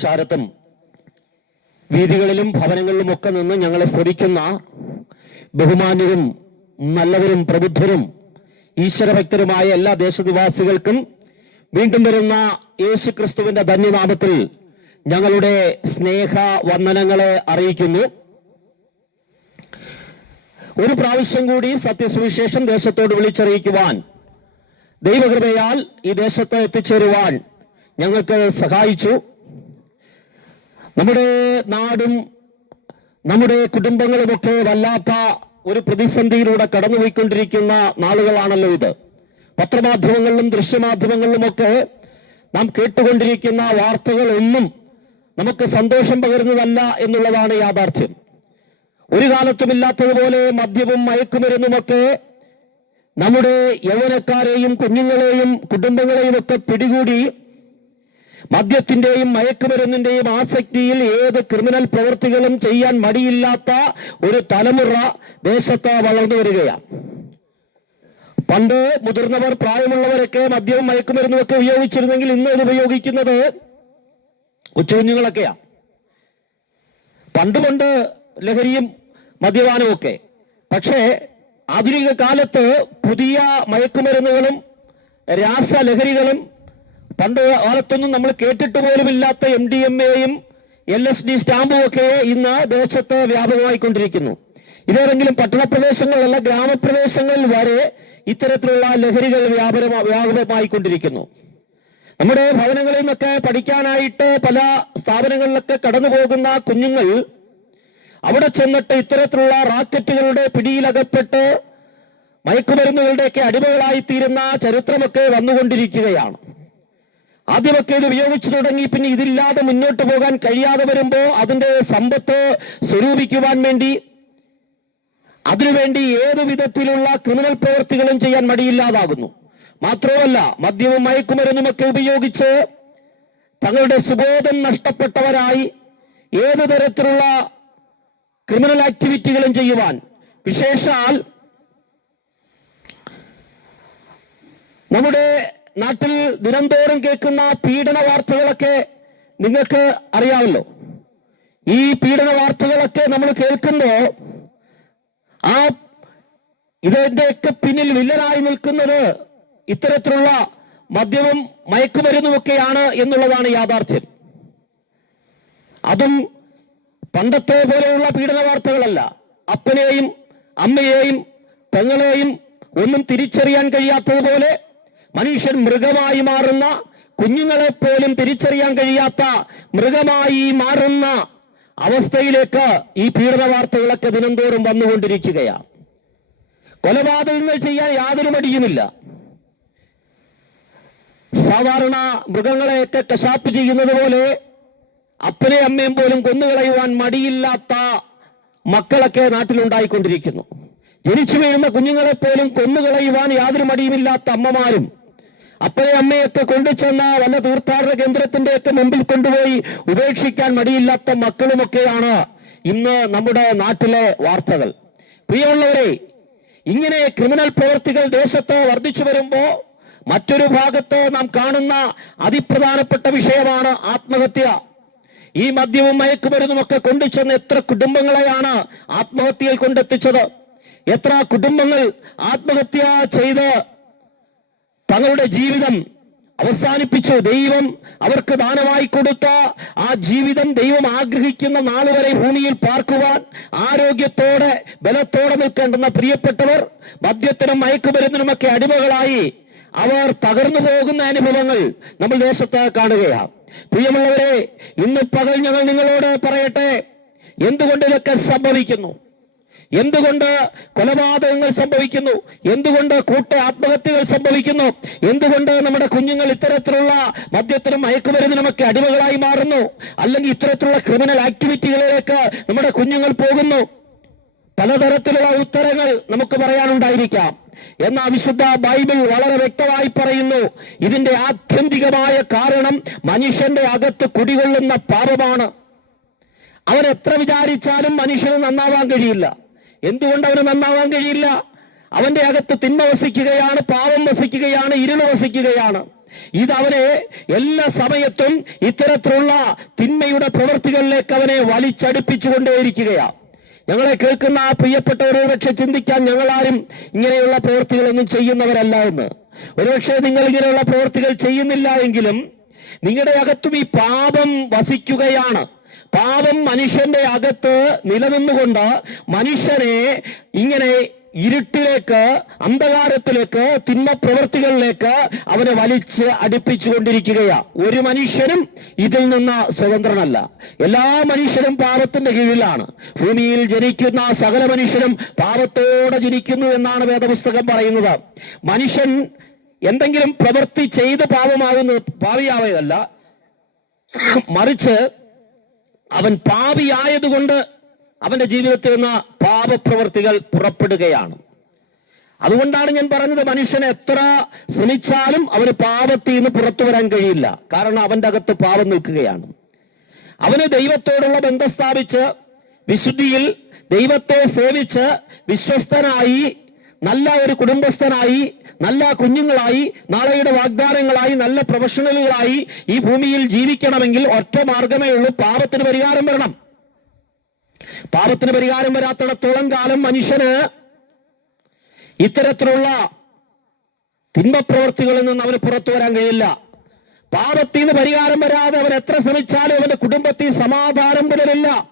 ചാരത്തും വീതികളിലും ഭവനങ്ങളിലും ഒക്കെ നിന്ന് ഞങ്ങളെ ശ്രവിക്കുന്ന ബഹുമാന്യരും നല്ലവരും പ്രബുദ്ധരും ഈശ്വരഭക്തരുമായ എല്ലാ ദേശനിവാസികൾക്കും വീണ്ടും വരുന്ന യേശു ക്രിസ്തുവിന്റെ ധന്യനാമത്തിൽ ഞങ്ങളുടെ സ്നേഹ വന്ദനങ്ങളെ അറിയിക്കുന്നു. ഒരു പ്രാവശ്യം കൂടി സത്യസുവിശേഷം ദേശത്തോട് വിളിച്ചറിയിക്കുവാൻ ദൈവകൃപയാൽ ഈ ദേശത്ത് എത്തിച്ചേരുവാൻ ഞങ്ങൾക്ക് സഹായിച്ചു. നമ്മുടെ നാടും നമ്മുടെ കുടുംബങ്ങളുമൊക്കെ വല്ലാത്ത ഒരു പ്രതിസന്ധിയിലൂടെ കടന്നുപോയിക്കൊണ്ടിരിക്കുന്ന നാളുകളാണല്ലോ ഇത്. പത്രമാധ്യമങ്ങളിലും ദൃശ്യമാധ്യമങ്ങളിലുമൊക്കെ നാം കേട്ടുകൊണ്ടിരിക്കുന്ന വാർത്തകളൊന്നും നമുക്ക് സന്തോഷം പകരുന്നതല്ല എന്നുള്ളതാണ് യാഥാർത്ഥ്യം. ഒരു കാലത്തുമില്ലാത്തതുപോലെ മദ്യവും മയക്കുമരുന്നുമൊക്കെ നമ്മുടെ യൗവനക്കാരെയും കുഞ്ഞുങ്ങളെയും കുടുംബങ്ങളെയും ഒക്കെ പിടികൂടി മദ്യത്തിന്റെയും മയക്കുമരുന്നിന്റെയും ആസക്തിയിൽ ഏത് ക്രിമിനൽ പ്രവൃത്തികളും ചെയ്യാൻ മടിയില്ലാത്ത ഒരു തലമുറ ദേശത്ത് വളർന്നു വരികയാണ് പണ്ട് മുതിർന്നവർ പ്രായമുള്ളവരൊക്കെ മദ്യവും മയക്കുമരുന്നും ഒക്കെ ഉപയോഗിച്ചിരുന്നെങ്കിൽ ഇന്ന് ഇത് ഉപയോഗിക്കുന്നത് കൊച്ചുകുഞ്ഞുങ്ങളൊക്കെയാ പണ്ട് പണ്ട് ലഹരിയും മദ്യപാനവും ഒക്കെ. പക്ഷേ ആധുനിക കാലത്ത് പുതിയ മയക്കുമരുന്നുകളും രാസലഹരികളും പണ്ട് കാലത്തൊന്നും നമ്മൾ കേട്ടിട്ട് പോലുമില്ലാത്ത എം ഡി എം എയും എൽ എസ് ഡി സ്റ്റാമ്പും ഒക്കെ ഇന്ന് ദേശത്ത് വ്യാപകമായിക്കൊണ്ടിരിക്കുന്നു. ഇതേതെങ്കിലും പട്ടണപ്രദേശങ്ങളിലല്ല ഗ്രാമപ്രദേശങ്ങളിൽ വരെ ഇത്തരത്തിലുള്ള ലഹരികൾ വ്യാപകമാ വ്യാപകമായിക്കൊണ്ടിരിക്കുന്നു. നമ്മുടെ ഭവനങ്ങളിൽ നിന്നൊക്കെ പഠിക്കാനായിട്ട് പല സ്ഥാപനങ്ങളിലൊക്കെ കടന്നു പോകുന്ന കുഞ്ഞുങ്ങൾ അവിടെ ചെന്നിട്ട് ഇത്തരത്തിലുള്ള റാക്കറ്റുകളുടെ പിടിയിലകപ്പെട്ട് മയക്കുമരുന്നുകളുടെയൊക്കെ അടിമകളായി തീരുന്ന ചരിത്രമൊക്കെ വന്നുകൊണ്ടിരിക്കുകയാണ്. ആദ്യമൊക്കെ ഇത് ഉപയോഗിച്ചു തുടങ്ങി പിന്നെ ഇതില്ലാതെ മുന്നോട്ട് പോകാൻ കഴിയാതെ വരുമ്പോൾ അതിന്റെ സമ്പത്ത് സ്വരൂപിക്കുവാൻ വേണ്ടി അതിനുവേണ്ടി ഏതു വിധത്തിലുള്ള ക്രിമിനൽ പ്രവൃത്തികളും ചെയ്യാൻ മടിയില്ലാതാകുന്നു. മാത്രവുമല്ല മദ്യവും മയക്കുമരുന്നുമൊക്കെ ഉപയോഗിച്ച് തങ്ങളുടെ സുബോധം നഷ്ടപ്പെട്ടവരായി ഏതു തരത്തിലുള്ള ക്രിമിനൽ ആക്ടിവിറ്റികളും ചെയ്യുവാൻ. വിശേഷാൽ നമ്മുടെ നാട്ടിൽ ദിനംതോറും കേൾക്കുന്ന പീഡന വാർത്തകളൊക്കെ നിങ്ങൾക്ക് അറിയാമല്ലോ. ഈ പീഡന വാർത്തകളൊക്കെ നമ്മൾ കേൾക്കുമ്പോൾ ആ ഇതിന്റെയൊക്കെ പിന്നിൽ വില്ലനായി നിൽക്കുന്നത് ഇത്തരത്തിലുള്ള മദ്യവും മയക്കുമരുന്നുമൊക്കെയാണ് എന്നുള്ളതാണ് യാഥാർത്ഥ്യം. അതും പണ്ടത്തെ പോലെയുള്ള പീഡന വാർത്തകളല്ല. അപ്പനെയും അമ്മയെയും പെങ്ങളെയും ഒന്നും തിരിച്ചറിയാൻ കഴിയാത്തതുപോലെ മനുഷ്യൻ മൃഗമായി മാറുന്ന കുഞ്ഞുങ്ങളെ പോലും തിരിച്ചറിയാൻ കഴിയാത്ത മൃഗമായി മാറുന്ന അവസ്ഥയിലേക്ക് ഈ പീഡന വാർത്തകളൊക്കെ ദിനംതോറും വന്നുകൊണ്ടിരിക്കുകയാണ്. കൊലപാതകങ്ങൾ ചെയ്യാൻ യാതൊരു മടിയുമില്ല. സാധാരണ മൃഗങ്ങളെയൊക്കെ കശാപ്പ് ചെയ്യുന്നത് പോലെ അപ്പനെ അമ്മയും പോലും കൊന്നുകളയുവാൻ മടിയില്ലാത്ത മക്കളൊക്കെ നാട്ടിലുണ്ടായിക്കൊണ്ടിരിക്കുന്നു. ജനിച്ചു വീഴുന്ന കുഞ്ഞുങ്ങളെ പോലും കൊന്നുകളയുവാൻ യാതൊരു മടിയുമില്ലാത്ത അമ്മമാരും അപ്പനെ അമ്മയൊക്കെ കൊണ്ടുചെന്ന വല്ല തീർത്ഥാടന കേന്ദ്രത്തിന്റെ ഒക്കെ മുമ്പിൽ കൊണ്ടുപോയി ഉപേക്ഷിക്കാൻ മടിയില്ലാത്ത മക്കളുമൊക്കെയാണ് ഇന്ന് നമ്മുടെ നാട്ടിലെ വാർത്തകൾ. പ്രിയമുള്ളവരെ ഇങ്ങനെ ക്രിമിനൽ പ്രവൃത്തികൾ ദേശത്ത് വർദ്ധിച്ചു വരുമ്പോ മറ്റൊരു ഭാഗത്ത് നാം കാണുന്ന അതിപ്രധാനപ്പെട്ട വിഷയമാണ് ആത്മഹത്യ. ഈ മദ്യവും മയക്കുമരുന്നും ഒക്കെ കൊണ്ടുചെന്ന് എത്ര കുടുംബങ്ങളെയാണ് ആത്മഹത്യയിൽ കൊണ്ടെത്തിച്ചത്? എത്ര കുടുംബങ്ങൾ ആത്മഹത്യ ചെയ്ത് തങ്ങളുടെ ജീവിതം അവസാനിപ്പിച്ചു. ദൈവം അവർക്ക് ദാനമായി കൊടുത്ത ആ ജീവിതം ദൈവം ആഗ്രഹിക്കുന്ന നാൾ വരെ ഭൂമിയിൽ പാർക്കുവാൻ ആരോഗ്യത്തോടെ ബലത്തോടെ നിൽക്കേണ്ടുന്ന പ്രിയപ്പെട്ടവർ മദ്യത്തിനും മയക്കുമരുന്നിനുമൊക്കെ അടിമകളായി അവർ തകർന്നു പോകുന്ന അനുഭവങ്ങൾ നമ്മൾ ദേശത്ത് കാണുകയാണ്. പ്രിയമുള്ളവരെ ഇന്ന് പകൽ ഞങ്ങൾ നിങ്ങളോട് പറയട്ടെ എന്തുകൊണ്ട് ഇതൊക്കെ സംഭവിക്കുന്നു? എന്തുകൊണ്ട് കൊലപാതകങ്ങൾ സംഭവിക്കുന്നു? എന്തുകൊണ്ട് കൂട്ട ആത്മഹത്യകൾ സംഭവിക്കുന്നു? എന്തുകൊണ്ട് നമ്മുടെ കുഞ്ഞുങ്ങൾ ഇത്തരത്തിലുള്ള മദ്യത്തിനും മയക്കുമരുന്നിനുമൊക്കെ അടിമകളായി മാറുന്നു? അല്ലെങ്കിൽ ഇത്തരത്തിലുള്ള ക്രിമിനൽ ആക്ടിവിറ്റികളിലേക്ക് നമ്മുടെ കുഞ്ഞുങ്ങൾ പോകുന്നു? പലതരത്തിലുള്ള ഉത്തരങ്ങൾ നമുക്ക് പറയാനുണ്ടായിരിക്കാം. എന്നാൽ വിശുദ്ധ ബൈബിൾ വളരെ വ്യക്തമായി പറയുന്നു ഇതിന്റെ ആത്യന്തികമായ കാരണം മനുഷ്യന്റെ അകത്ത് കുടികൊള്ളുന്ന പാപമാണ്. അവൻ എത്ര വിചാരിച്ചാലും മനുഷ്യന് നന്നാവാൻ കഴിയില്ല. എന്തുകൊണ്ട് അവന് നന്നാവാൻ കഴിയില്ല? അവന്റെ അകത്ത് തിന്മ വസിക്കുകയാണ് പാവം വസിക്കുകയാണ് ഇരുൾ വസിക്കുകയാണ്. ഇത് അവനെ എല്ലാ സമയത്തും ഇത്തരത്തിലുള്ള തിന്മയുടെ പ്രവൃത്തികളിലേക്ക് അവനെ വലിച്ചടുപ്പിച്ചുകൊണ്ടേയിരിക്കുകയാണ് ഞങ്ങളെ കേൾക്കുന്ന ആ പ്രിയപ്പെട്ടവരോട് പക്ഷെ ചിന്തിക്കാൻ ഞങ്ങളാരും ഇങ്ങനെയുള്ള പ്രവൃത്തികളൊന്നും ചെയ്യുന്നവരല്ല എന്ന്. ഒരുപക്ഷെ നിങ്ങൾ ഇങ്ങനെയുള്ള പ്രവൃത്തികൾ ചെയ്യുന്നില്ല എങ്കിലും നിങ്ങളുടെ അകത്തും ഈ പാപം വസിക്കുകയാണ്. പാപം മനുഷ്യന്റെ അകത്ത് നിലനിന്നുകൊണ്ട് മനുഷ്യനെ ഇങ്ങനെ ഇരുട്ടിലേക്ക് അന്ധകാരത്തിലേക്ക് തിന്മ പ്രവൃത്തികളിലേക്ക് അവനെ വലിച്ച് അടുപ്പിച്ചുകൊണ്ടിരിക്കുകയാ. ഒരു മനുഷ്യനും ഇതിൽ നിന്ന് സ്വതന്ത്രനല്ല. എല്ലാ മനുഷ്യരും പാപത്തിന്റെ കീഴിലാണ്. ഭൂമിയിൽ ജനിക്കുന്ന സകല മനുഷ്യരും പാപത്തോടെ ജനിക്കുന്നു എന്നാണ് വേദപുസ്തകം പറയുന്നത്. മനുഷ്യൻ എന്തെങ്കിലും പ്രവൃത്തി ചെയ്ത് പാപമാകുന്നത് പാവിയാവേതല്ല മറിച്ച് അവൻ പാപിയായതുകൊണ്ട് അവന്റെ ജീവിതത്തിൽ നിന്ന് പാപപ്രവൃത്തികൾ പുറപ്പെടുകയാണ്. അതുകൊണ്ടാണ് ഞാൻ പറഞ്ഞത് മനുഷ്യനെ എത്ര ശ്രമിച്ചാലും അവന് പാപത്തിൽ നിന്ന് പുറത്തു വരാൻ കഴിയില്ല. കാരണം അവന്റെ അകത്ത് പാപം നിൽക്കുകയാണ്. അവന് ദൈവത്തോടുള്ള ബന്ധം സ്ഥാപിച്ച് വിശുദ്ധിയിൽ ദൈവത്തെ സേവിച്ച് വിശ്വസ്തനായി നല്ല ഒരു കുടുംബസ്ഥനായി നല്ല കുഞ്ഞുങ്ങളായി നാളെയുടെ വാഗ്ദാനങ്ങളായി നല്ല പ്രൊഫഷണലുകളായി ഈ ഭൂമിയിൽ ജീവിക്കണമെങ്കിൽ ഒറ്റ മാർഗമേ ഉള്ളൂ പാപത്തിന് പരിഹാരം വരണം. പാപത്തിന് പരിഹാരം വരാത്തിടത്തോളം കാലം മനുഷ്യന് ഇത്തരത്തിലുള്ള തിന്മപ്രവൃത്തികളിൽ നിന്ന് അവന് പുറത്തു വരാൻ കഴിയില്ല. പാപത്തിൽ നിന്ന് പരിഹാരം വരാതെ അവൻ എത്ര ശ്രമിച്ചാലും അവന്റെ കുടുംബത്തിൽ സമാധാനം പുലരില്ല.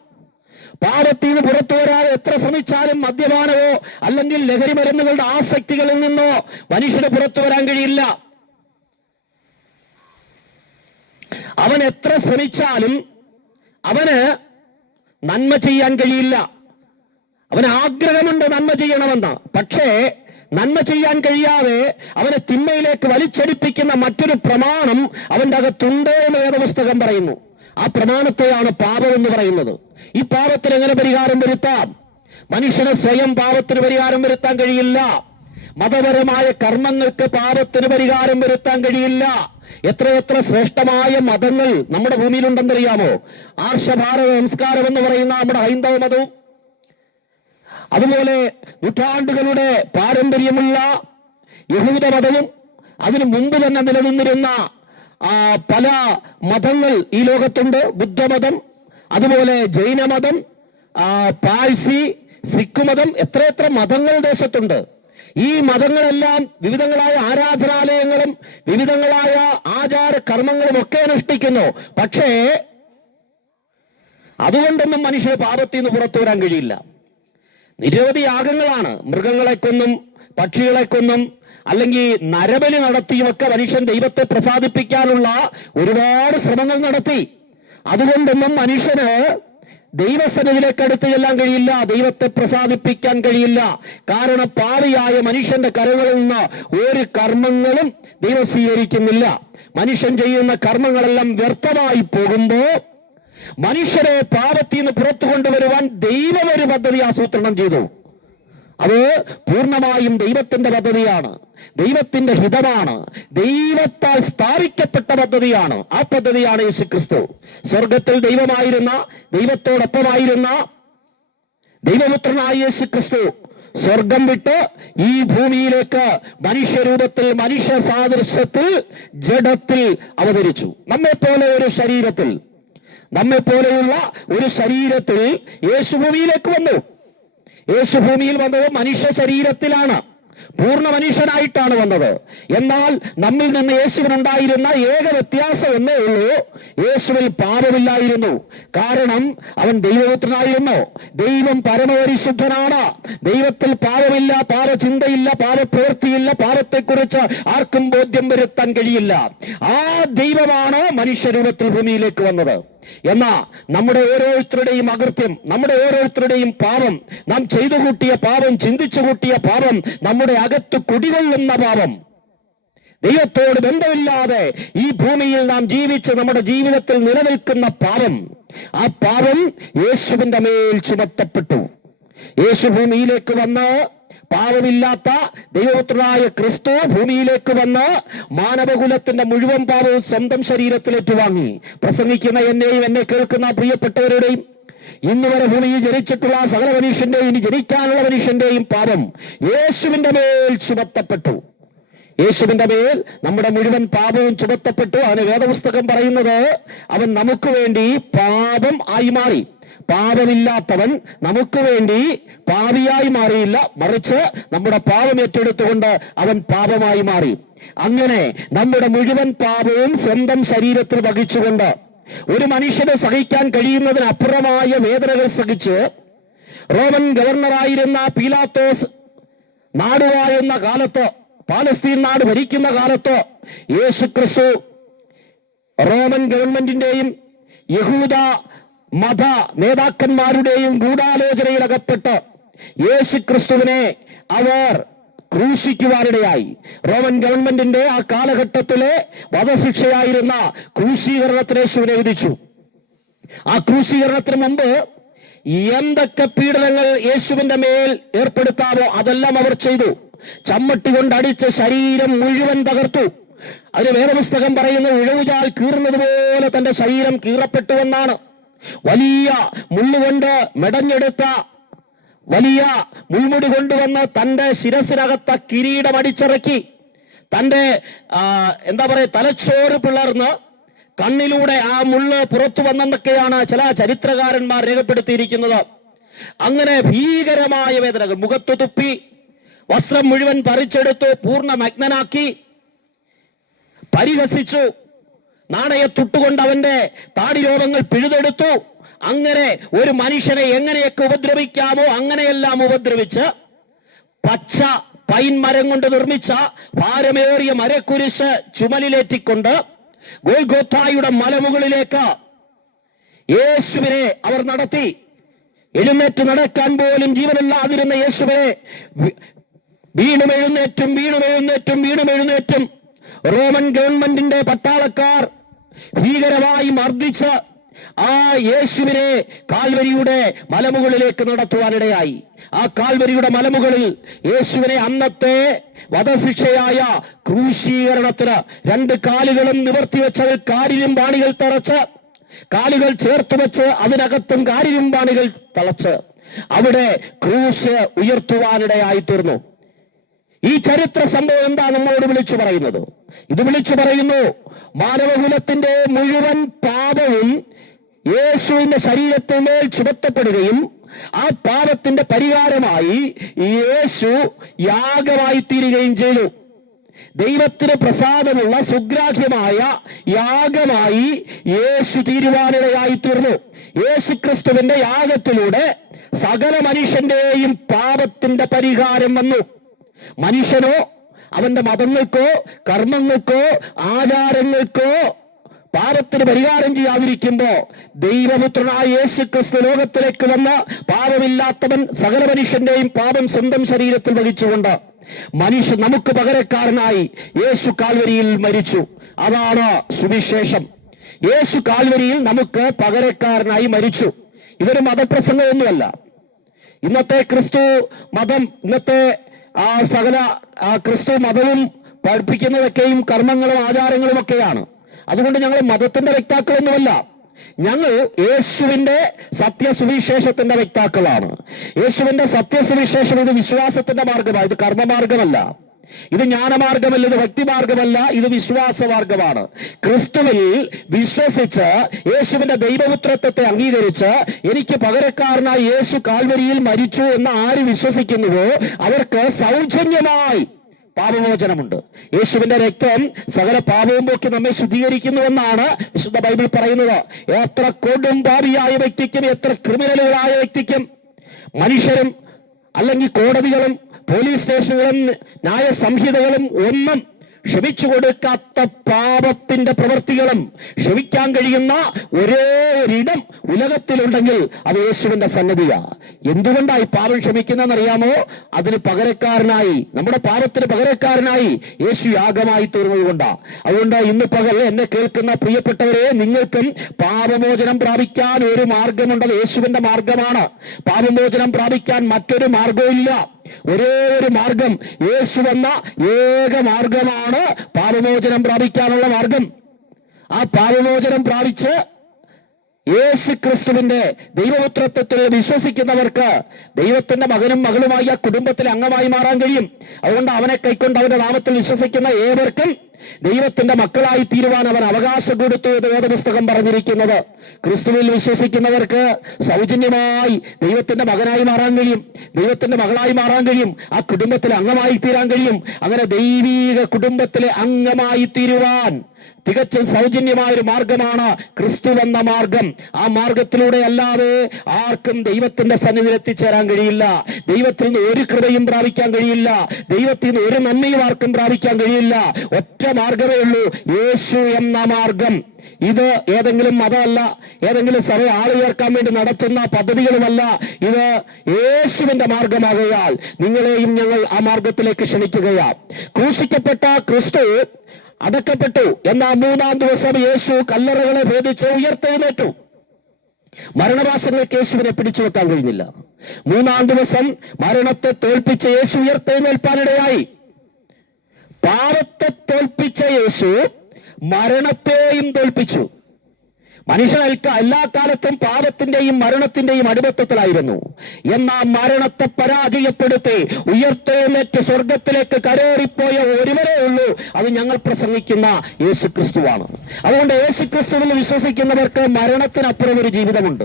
പാപത്തിൽ നിന്ന് പുറത്തു വരാതെ എത്ര ശ്രമിച്ചാലും മദ്യപാനമോ അല്ലെങ്കിൽ ലഹരി മരുന്നുകളുടെ ആസക്തികളിൽ നിന്നോ മനുഷ്യന് പുറത്തു വരാൻ കഴിയില്ല. അവൻ എത്ര ശ്രമിച്ചാലും അവന് നന്മ ചെയ്യാൻ കഴിയില്ല. അവന് ആഗ്രഹമുണ്ട് നന്മ ചെയ്യണമെന്ന്. പക്ഷേ നന്മ ചെയ്യാൻ കഴിയാതെ അവനെ തിന്മയിലേക്ക് വലിച്ചടിപ്പിക്കുന്ന മറ്റൊരു പ്രമാണം അവന്റെ അകത്തുണ്ട് എന്ന് വേദപുസ്തകം പറയുന്നു. ആ പ്രമാണത്തെയാണ് പാപം എന്ന് പറയുന്നത്. ഈ പാപത്തിന് എങ്ങനെ പരിഹാരം വരുത്താം? മനുഷ്യന് സ്വയം പാപത്തിന് പരിഹാരം വരുത്താൻ കഴിയില്ല. മതപരമായ കർമ്മങ്ങൾക്ക് പാപത്തിന് പരിഹാരം വരുത്താൻ കഴിയില്ല. എത്രയെത്ര ശ്രേഷ്ഠമായ മതങ്ങൾ നമ്മുടെ ഭൂമിയിലുണ്ടെന്നറിയാമോ? ആർഷഭാരത സംസ്കാരം എന്ന് പറയുന്ന നമ്മുടെ ഹൈന്ദവ മതവും. അതുപോലെ നൂറ്റാണ്ടുകളുടെ പാരമ്പര്യമുള്ള യഹൂദ മതവും അതിനു മുമ്പ് തന്നെ നിലനിന്നിരുന്ന പല മതങ്ങൾ ഈ ലോകത്തുണ്ട്. ബുദ്ധമതം അതുപോലെ ജൈനമതം പാഴ്സി സിഖ് മതം എത്രയെത്ര മതങ്ങൾ ദേശത്തുണ്ട്. ഈ മതങ്ങളെല്ലാം വിവിധങ്ങളായ ആരാധനാലയങ്ങളും വിവിധങ്ങളായ ആചാര കർമ്മങ്ങളും ഒക്കെ അനുഷ്ഠിക്കുന്നു. പക്ഷേ അതുകൊണ്ടൊന്നും മനുഷ്യന് പാപത്തിൽ നിന്ന് പുറത്തു വരാൻ കഴിയില്ല. നിരവധി യാഗങ്ങളാണ്. മൃഗങ്ങളെ കൊന്നും പക്ഷികളെ കൊന്നും അല്ലെങ്കിൽ നരബലി നടത്തിയുമൊക്കെ മനുഷ്യൻ ദൈവത്തെ പ്രസാദിപ്പിക്കാനുള്ള ഒരുപാട് ശ്രമങ്ങൾ നടത്തി. അതുകൊണ്ടൊന്നും മനുഷ്യന് ദൈവസന്നിധിയിലേക്ക് അടുത്ത് ചെല്ലാൻ കഴിയില്ല ദൈവത്തെ പ്രസാദിപ്പിക്കാൻ കഴിയില്ല. കാരണം പാവിയായ മനുഷ്യന്റെ കരകളിൽ നിന്ന് ഒരു കർമ്മങ്ങളും ദൈവം സ്വീകരിക്കുന്നില്ല. മനുഷ്യൻ ചെയ്യുന്ന കർമ്മങ്ങളെല്ലാം വ്യർത്ഥമായി പോകുമ്പോ മനുഷ്യരെ പാപത്തിൽ നിന്ന് പുറത്തു കൊണ്ടുവരുവാൻ ദൈവം ഒരു പദ്ധതി ആസൂത്രണം ചെയ്തു. അത് പൂർണമായും ദൈവത്തിന്റെ പദ്ധതിയാണ്. ദൈവത്തിന്റെ ഹിതമാണ്. ദൈവത്താൽ സ്ഥാപിക്കപ്പെട്ട പദ്ധതിയാണ്. ആ പദ്ധതിയാണ് യേശു ക്രിസ്തു സ്വർഗത്തിൽ ദൈവമായിരുന്ന ദൈവത്തോടൊപ്പമായിരുന്ന ദൈവപുത്രനായ യേശു ക്രിസ്തു സ്വർഗം വിട്ട് ഈ ഭൂമിയിലേക്ക് മനുഷ്യരൂപത്തിൽ മനുഷ്യ സാദൃശ്യത്തിൽ ജഡത്തിൽ അവതരിച്ചു. നമ്മെ പോലെ ഒരു ശരീരത്തിൽ നമ്മെ പോലെയുള്ള ഒരു ശരീരത്തിൽ യേശു ഭൂമിയിലേക്ക് വന്നു. യേശു ഭൂമിയിൽ വന്നത് മനുഷ്യ ശരീരത്തിലാണ്. പൂർണ മനുഷ്യനായിട്ടാണ് വന്നത്. എന്നാൽ നമ്മിൽ നിന്ന് യേശുവിനുണ്ടായിരുന്ന ഏക വ്യത്യാസം എന്നേ ഉള്ളൂ യേശുവിൽ പാപമില്ലായിരുന്നു. കാരണം അവൻ ദൈവപുത്രനായിരുന്നു. ദൈവം പരമപരിശുദ്ധനാണ്. ദൈവത്തിൽ പാപമില്ല പാപചിന്തയില്ല പാപപ്രവൃത്തിയില്ല പാപത്തെക്കുറിച്ച് ആർക്കും ബോധ്യം വരുത്താൻ കഴിയില്ല. ആ ദൈവമാണ് മനുഷ്യരൂപത്തിൽ ഭൂമിയിലേക്ക് വന്നത്. എന്നാ നമ്മുടെ ഓരോരുത്തരുടെയും അകൃത്യം നമ്മുടെ ഓരോരുത്തരുടെയും പാപം നാം ചെയ്തു കൂട്ടിയ പാപം ചിന്തിച്ചു കൂട്ടിയ പാപം നമ്മുടെ അകത്ത് കുടികൊള്ളുന്ന പാപം. ദൈവത്തോട് ബന്ധമില്ലാതെ ഈ ഭൂമിയിൽ നാം ജീവിച്ച് നമ്മുടെ ജീവിതത്തിൽ നിലനിൽക്കുന്ന പാപം. ആ പാപം യേശുവിന്റെ മേൽ ചുമത്തപ്പെട്ടു. യേശു ഭൂമിയിലേക്ക് വന്ന് പാപമില്ലാത്ത ദൈവപുത്രനായ ക്രിസ്തു ഭൂമിയിലേക്ക് വന്ന് മാനവകുലത്തിന്റെ മുഴുവൻ പാപവും സ്വന്തം ശരീരത്തിൽ ഏറ്റുവാങ്ങി പ്രസംഗിക്കുന്ന എന്നെയും എന്നെ കേൾക്കുന്ന പ്രിയപ്പെട്ടവരുടെയും ഇന്ന് വരെ ഭൂമിയിൽ ജനിച്ചിട്ടുള്ള സകല മനുഷ്യന്റെയും ഇനി ജനിക്കാനുള്ള മനുഷ്യന്റെയും പാപം യേശുവിന്റെ മേൽ ചുമത്തപ്പെട്ടു. യേശുവിന്റെ മേൽ നമ്മുടെ മുഴുവൻ പാപവും ചുമത്തപ്പെട്ടു. അവന് വേദപുസ്തകം പറയുന്നത് അവൻ നമുക്ക് വേണ്ടി പാപം ആയി മാറി. പാപമില്ലാത്തവൻ നമുക്ക് വേണ്ടി പാപിയായി മാറിയില്ല. മറിച്ച് നമ്മുടെ പാപം ഏറ്റെടുത്തുകൊണ്ട് അവൻ പാപമായി മാറി. അങ്ങനെ നമ്മുടെ മുഴുവൻ പാപവും സ്വന്തം ശരീരത്തിൽ വഹിച്ചുകൊണ്ട് ഒരു മനുഷ്യന് സഹിക്കാൻ കഴിയുന്നതിനപ്പുറമായ വേദനകൾ സഹിച്ച് റോമൻ ഗവർണറായിരുന്ന പീലാത്തോസ് നാടുവായുന്ന കാലത്തോ പാലസ്തീൻ നാട് ഭരിക്കുന്ന കാലത്തോ യേശു ക്രിസ്തു റോമൻ ഗവൺമെന്റിന്റെയും യഹൂദ മത നേതാക്കന്മാരുടെയും ഗൂഢാലോചനയിൽ അകപ്പെട്ട് യേശു ക്രിസ്തുവിനെ അവർ ക്രൂശിക്കുവാനിടയായി. റോമൻ ഗവൺമെന്റിന്റെ ആ കാലഘട്ടത്തിലെ വധശിക്ഷയായിരുന്ന ക്രൂശീകരണത്തിന് യേശുവിനെ വിധിച്ചു. ആ ക്രൂശീകരണത്തിന് മുമ്പ് എന്തൊക്കെ പീഡനങ്ങൾ യേശുവിന്റെ മേൽ ഏർപ്പെടുത്താമോ അതെല്ലാം അവർ ചെയ്തു. ചമ്മട്ടി കൊണ്ട് അടിച്ച ശരീരം മുഴുവൻ തകർത്തു. അതിന് വേദപുസ്തകം പറയുന്ന ഇഴവുചാൽ കീറുന്നതുപോലെ തന്റെ ശരീരം കീറപ്പെട്ടുവെന്നാണ്. വലിയ മുള്ളുകൊണ്ട് മെടഞ്ഞെടുത്ത വലിയ മുൾമുടി കൊണ്ടുവന്ന് തന്റെ ശിരസിനകത്ത കിരീടം അടിച്ചിറക്കി. തന്റെ എന്താ പറയുക തലച്ചോറ് പിളർന്ന് കണ്ണിലൂടെ ആ മുള്ള് പുറത്തു വന്നെന്നൊക്കെയാണ് ചില ചരിത്രകാരന്മാർ രേഖപ്പെടുത്തിയിരിക്കുന്നത്. അങ്ങനെ ഭീകരമായ വേദനകൾ. മുഖത്തു തുപ്പി വസ്ത്രം മുഴുവൻ പറിച്ചെടുത്തു പൂർണ നഗ്നനാക്കി പരിഹസിച്ചു നാണയത്തുട്ടുകൊണ്ട് അവന്റെ താടി രോഗങ്ങൾ പിഴുതെടുത്തു. അങ്ങനെ ഒരു മനുഷ്യനെ എങ്ങനെയൊക്കെ ഉപദ്രവിക്കാമോ അങ്ങനെയെല്ലാം ഉപദ്രവിച്ച് പച്ച പൈൻ മരം കൊണ്ട് നിർമ്മിച്ച ഭാരമേറിയ മരക്കുരിശ് ചുമലിലേറ്റിക്കൊണ്ട് ഗോൽഗോത്തായുടെ മലമുകളിലേക്ക് യേശുവിനെ അവർ നടത്തി. എഴുന്നേറ്റ് നടക്കാൻ പോലും ജീവനല്ലാതിരുന്ന യേശുവിനെ വീണും എഴുന്നേറ്റും വീണും എഴുന്നേറ്റും വീണും എഴുന്നേറ്റും. റോമൻ ഗവൺമെന്റിന്റെ പട്ടാളക്കാർ ഭീകരമായി മർദ്ദിച്ച് ആ യേശുവിനെ കാൽവരിയുടെ മലമുകളിലേക്ക് നടത്തുവാനിടയായി. ആ കാൽവരിയുടെ മലമുകളിൽ യേശുവിനെ അന്നത്തെ വധശിക്ഷയായ ക്രൂശീകരണത്തിന് രണ്ട് കാലുകളും നിവർത്തിവെച്ചതിൽ കാരിലും പാണികൾ തറച്ച് കാലുകൾ ചേർത്ത് വെച്ച് അതിനകത്തും കാരിലും പാണികൾ തളച്ച് അവിടെ ക്രൂശ് ഉയർത്തുവാനിടയായി തീർന്നു. ഈ ചരിത്ര സംഭവം എന്താ നമ്മളോട് വിളിച്ചു പറയുന്നത്? ഇത് വിളിച്ചു പറയുന്നു മാനവകുലത്തിന്റെ മുഴുവൻ പാപവും യേശുവിന്റെ ശരീരത്തിന്മേൽ ചുമത്തപ്പെടുകയും ആ പാപത്തിന്റെ പരിഹാരമായി യേശു യാഗമായി തീരുകയും ചെയ്തു. ദൈവത്തിന് പ്രസാദമുള്ള സുഗ്രാഹ്യമായ യാഗമായി യേശു തീരുവാനിടയായി തീർന്നു യേശു ക്രിസ്തുവിന്റെ യാഗത്തിലൂടെ സകല മനുഷ്യന്റെയും പാപത്തിന്റെ പരിഹാരം വന്നു. മനുഷ്യനോ അവന്റെ മതങ്ങൾക്കോ കർമ്മങ്ങൾക്കോ ആചാരങ്ങൾക്കോ പാപത്തിന് പരിഹാരം ചെയ്യാതിരിക്കുമ്പോ ദൈവപുത്രനായ യേശു ക്രിസ്തു ലോകത്തിലേക്ക് വന്ന പാപമില്ലാത്തവൻ സകല മനുഷ്യന്റെയും പാപം സ്വന്തം ശരീരത്തിൽ വഹിച്ചുകൊണ്ട് മനുഷ്യൻ നമുക്ക് പകരക്കാരനായി യേശു കാൽവരിയിൽ മരിച്ചു. അതാണ് സുവിശേഷം. യേശു കാൽവരിയിൽ നമുക്ക് പകരക്കാരനായി മരിച്ചു. ഇതൊരു മതപ്രസംഗമൊന്നുമല്ല. ഇന്നത്തെ ക്രിസ്തു മതം ഇന്നത്തെ ആ സകല ക്രിസ്തു മതവും പഠിപ്പിക്കുന്നതൊക്കെയും കർമ്മങ്ങളും ആചാരങ്ങളും ഒക്കെയാണ് അതുകൊണ്ട് ഞങ്ങൾ മതത്തിന്റെ വ്യക്താക്കളൊന്നുമല്ല. ഞങ്ങൾ യേശുവിന്റെ സത്യസുവിശേഷത്തിന്റെ വ്യക്താക്കളാണ്. യേശുവിന്റെ സത്യസുവിശേഷം ഇത് വിശ്വാസത്തിന്റെ മാർഗമാണ് ഇത് കർമ്മമാർഗമല്ല ഇത് ജ്ഞാനമാർഗമല്ല ഇത് ഭക്തിമാർഗമല്ല ഇത് വിശ്വാസമാർഗമാണ് ക്രിസ്തുവിൽ വിശ്വസിച്ച് യേശുവിന്റെ ദൈവപുത്രത്വത്തെ അംഗീകരിച്ച് എനിക്ക് പകരക്കാരനായി യേശു കാൽവരിയിൽ മരിച്ചു എന്ന് ആര് വിശ്വസിക്കുന്നുവോ അവർക്ക് സൗജന്യമായി പാപമോചനമുണ്ട്. യേശുവിന്റെ രക്തം സകല പാപവും പോക്കി നമ്മെ ശുദ്ധീകരിക്കുന്നുവെന്നാണ് വിശുദ്ധ ബൈബിൾ പറയുന്നത്. എത്ര കൊടും പാപിയായ വ്യക്തിക്കും എത്ര ക്രിമിനലുകളായ വ്യക്തിക്കും മനുഷ്യരും അല്ലെങ്കിൽ കോടതികളും പോലീസ് സ്റ്റേഷനുകളും ന്യായ സംഹിതകളും ഒന്നും ക്ഷമിച്ചു കൊടുക്കാത്ത പാപത്തിന്റെ പ്രവൃത്തികളും ക്ഷമിക്കാൻ കഴിയുന്ന ഒരേ ഒരിടം ഉലകത്തിലുണ്ടെങ്കിൽ അത് യേശുവിന്റെ സന്നദ്ധിയാ എന്തുകൊണ്ടായി പാപം ക്ഷമിക്കുന്നതെന്നറിയാമോ? അതിന് പകരക്കാരനായി നമ്മുടെ പാപത്തിന് പകരക്കാരനായി യേശു യാഗമായി തീർന്നത് കൊണ്ടാ. അതുകൊണ്ട് ഇന്ന് പകൽ എന്നെ കേൾക്കുന്ന പ്രിയപ്പെട്ടവരെ നിങ്ങൾക്കും പാപമോചനം പ്രാപിക്കാൻ ഒരു മാർഗമുണ്ടത് യേശുവിന്റെ മാർഗമാണ്. പാപമോചനം പ്രാപിക്കാൻ മറ്റൊരു മാർഗമില്ല ഒരേ ഒരു മാർഗം. യേശു എന്ന ഏക മാർഗമാണ് പാപമോചനം പ്രാപിക്കാനുള്ള മാർഗം. ആ പാപമോചനം പ്രാപിച്ച് യേശു ക്രിസ്തുവിന്റെ ദൈവപുത്രത്വത്തിൽ വിശ്വസിക്കുന്നവർക്ക് ദൈവത്തിന്റെ മകനും മകളുമായി ആ കുടുംബത്തിലെ അംഗമായി മാറാൻ കഴിയും. അതുകൊണ്ട് അവനെ കൈക്കൊണ്ട് അവന്റെ നാമത്തിൽ വിശ്വസിക്കുന്ന ഏവർക്കും ദൈവത്തിന്റെ മക്കളായി തീരുവാൻ അവൻ അവകാശം കൊടുത്തു എന്ന് വേദപുസ്തകം പറഞ്ഞിരിക്കുന്നത്. ക്രിസ്തുവിൽ വിശ്വസിക്കുന്നവർക്ക് സൗജന്യമായി ദൈവത്തിന്റെ മകനായി മാറാൻ കഴിയും. ദൈവത്തിന്റെ മകളായി മാറാൻ കഴിയും. ആ കുടുംബത്തിലെ അംഗമായി തീരാൻ കഴിയും. അങ്ങനെ ദൈവീക കുടുംബത്തിലെ അംഗമായി തീരുവാൻ തികച്ചും സൗജന്യമായ ഒരു മാർഗമാണ് ക്രിസ്തു എന്ന മാർഗം. ആ മാർഗത്തിലൂടെ അല്ലാതെ ആർക്കും ദൈവത്തിന്റെ സന്നിധിയിൽ എത്തിച്ചേരാൻ കഴിയില്ല. ദൈവത്തിൽ നിന്ന് ഒരു കൃപയും പ്രാപിക്കാൻ കഴിയില്ല. ദൈവത്തിൽ നിന്ന് ഒരു നന്മയും ആർക്കും പ്രാപിക്കാൻ കഴിയില്ല. ഒറ്റ മാർഗമേ ഉള്ളൂ. യേശു എന്ന മാർഗം. ഇത് ഏതെങ്കിലും മതമല്ല. ഏതെങ്കിലും സഭ ആൾ ചേർക്കാൻ വേണ്ടി നടത്തുന്ന പദ്ധതികളുമല്ല. ഇത് യേശുവിന്റെ മാർഗമാകയാൽ നിങ്ങളെയും ഞങ്ങൾ ആ മാർഗത്തിലേക്ക് ക്ഷണിക്കുകയാണ്. ക്രൂശിക്കപ്പെട്ട ക്രിസ്തു അടക്കപ്പെട്ടു. എന്നാൽ മൂന്നാം ദിവസം യേശു കല്ലറകളെ ഭേദിച്ച് ഉയർത്തെഴുന്നേറ്റു. മരണവാസങ്ങൾക്ക് യേശുവിനെ പിടിച്ചു വെക്കാൻ കഴിഞ്ഞില്ല. മൂന്നാം ദിവസം മരണത്തെ തോൽപ്പിച്ച യേശു ഉയർത്തെഴുന്നേൽപ്പാനിടയായി. പാപത്തെ തോൽപ്പിച്ച യേശു മരണത്തെയും തോൽപ്പിച്ചു. മനുഷ്യൻ എല്ലാ കാലത്തും പാപത്തിന്റെയും മരണത്തിന്റെയും അടിമത്തത്തിലായിരുന്നു. എന്നാൽ മരണത്തെ പരാജയപ്പെടുത്തി ഉയർത്തെഴുന്നേറ്റ് സ്വർഗത്തിലേക്ക് കരേറിപ്പോയ ഒരുവരേ ഉള്ളൂ. അത് ഞങ്ങൾ പ്രസംഗിക്കുന്ന യേശു ക്രിസ്തുവാണ് അതുകൊണ്ട് യേശു ക്രിസ്തുവിൽ വിശ്വസിക്കുന്നവർക്ക് മരണത്തിനപ്പുറം ഒരു ജീവിതമുണ്ട്.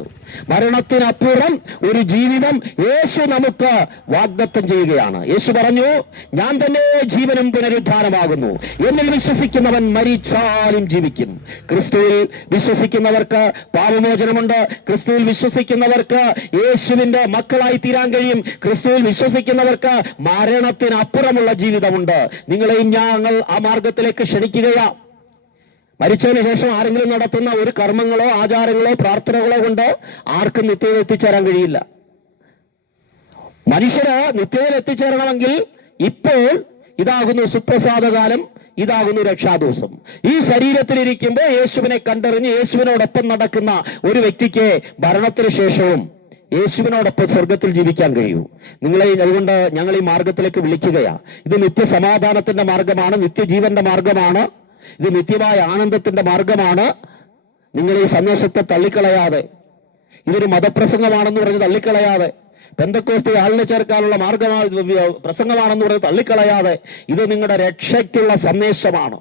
മരണത്തിനപ്പുറം ഒരു ജീവിതം യേശു നമുക്ക് വാഗ്ദത്തം ചെയ്യുകയാണ്. യേശു പറഞ്ഞു ഞാൻ തന്നെ ജീവനും പുനരുദ്ധാനമാകുന്നു. എന്നിൽ വിശ്വസിക്കുന്നവൻ മരിച്ചാലും ജീവിക്കും. ക്രിസ്തുവിൽ വിശ്വസിക്കുന്നവർക്ക് പാപമോചനമുണ്ട്. ക്രിസ്തുവിൽ വിശ്വസിക്കുന്നവർക്ക് യേശുവിന്റെ മക്കളായി തീരാൻ കഴിയും. ക്രിസ്തുവിൽ വിശ്വസിക്കുന്നവർക്ക് മരണത്തിനപ്പുറമുള്ള ജീവിതമുണ്ട്. നിങ്ങളെയും ഞങ്ങൾ ആ മാർഗത്തിലേക്ക് ക്ഷണിക്കുകയാ. മരിച്ചതിന് ശേഷം ആരെങ്കിലും നടത്തുന്ന ഒരു കർമ്മങ്ങളോ ആചാരങ്ങളോ പ്രാർത്ഥനകളോ കൊണ്ട് ആർക്കും നിത്യത എത്തിച്ചേരാൻ കഴിയില്ല. മനുഷ്യര് നിത്യതയിൽ എത്തിച്ചേരണമെങ്കിൽ ഇപ്പോൾ ഇതാകുന്നു സുപ്രസാദകാലം. ഇതാകുന്നു രക്ഷാദിവസം ഈ ശരീരത്തിലിരിക്കുമ്പോൾ യേശുവിനെ കണ്ടറിഞ്ഞ് യേശുവിനോടൊപ്പം നടക്കുന്ന ഒരു വ്യക്തിക്ക് ഭരണത്തിന് ശേഷവും യേശുവിനോടൊപ്പം സ്വർഗത്തിൽ ജീവിക്കാൻ കഴിയൂ. നിങ്ങളെ അതുകൊണ്ട് ഞങ്ങൾ ഈ മാർഗത്തിലേക്ക് വിളിക്കുകയാ. ഇത് നിത്യസമാധാനത്തിന്റെ മാർഗമാണ് നിത്യജീവന്റെ മാർഗമാണ് ഇത് നിത്യമായ ആനന്ദത്തിന്റെ മാർഗമാണ് നിങ്ങൾ ഈ സന്ദേശത്തെ തള്ളിക്കളയാതെ ഇതൊരു മതപ്രസംഗമാണെന്ന് പറഞ്ഞ് തള്ളിക്കളയാതെ പെന്തക്കോസ്തി ആളിനെ ചേർക്കാനുള്ള മാർഗമാണ് പ്രസംഗമാണെന്ന് പറഞ്ഞ് തള്ളിക്കളയാതെ ഇത് നിങ്ങളുടെ രക്ഷയ്ക്കുള്ള സന്ദേശമാണ്.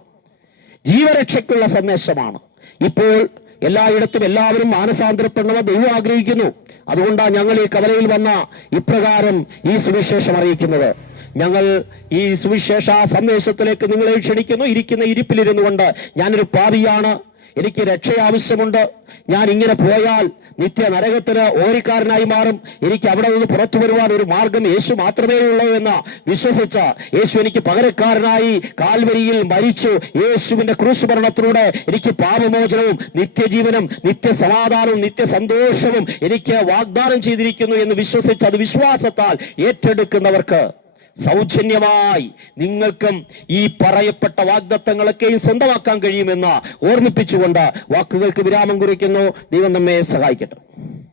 ജീവരക്ഷയ്ക്കുള്ള സന്ദേശമാണ്. ഇപ്പോൾ എല്ലായിടത്തും എല്ലാവരും മാനസാന്തരപ്പെടണമെന്ന് ദൈവം ആഗ്രഹിക്കുന്നു. അതുകൊണ്ടാണ് ഞങ്ങൾ ഈ കവലയിൽ വന്ന ഇപ്രകാരം ഈ സുവിശേഷം അറിയിക്കുന്നത്. ഞങ്ങൾ ഈ സുവിശേഷ സന്ദേശത്തിലേക്ക് നിങ്ങളെ ക്ഷണിക്കുന്നു. ഇരിക്കുന്ന ഇരിപ്പിലിരുന്നു കൊണ്ട് ഞാനൊരു പാപിയാണ്. എനിക്ക് രക്ഷ ആവശ്യമുണ്ട് ഞാൻ ഇങ്ങനെ പോയാൽ നിത്യ നരകത്തിന് ഓരിക്കാരനായി മാറും. എനിക്ക് അവിടെ നിന്ന് പുറത്തു വരുവാൻ ഒരു മാർഗം യേശു മാത്രമേ ഉള്ളൂ എന്ന് വിശ്വസിച്ച യേശു എനിക്ക് പകരക്കാരനായി കാൽവരിയിൽ മരിച്ചു. യേശുവിന്റെ ക്രൂശുഭരണത്തിലൂടെ എനിക്ക് പാപമോചനവും നിത്യജീവനും നിത്യസമാധാനവും നിത്യസന്തോഷവും എനിക്ക് വാഗ്ദാനം ചെയ്തിരിക്കുന്നു എന്ന് വിശ്വസിച്ച് അത് വിശ്വാസത്താൽ ഏറ്റെടുക്കുന്നവർക്ക് സൗജന്യമായി നിങ്ങൾക്കും ഈ പറയപ്പെട്ട വാഗ്ദത്തങ്ങളൊക്കെയും സ്വന്തമാക്കാൻ കഴിയുമെന്ന് ഓർമ്മിപ്പിച്ചുകൊണ്ട് വാക്കുകൾക്ക് വിരാമം കുറിക്കുന്നു. ദൈവം നമ്മെ സഹായിക്കട്ടെ.